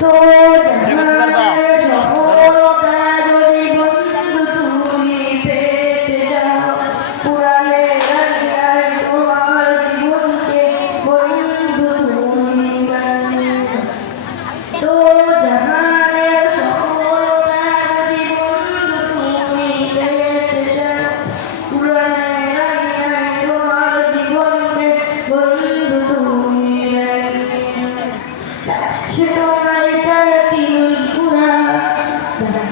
soldier.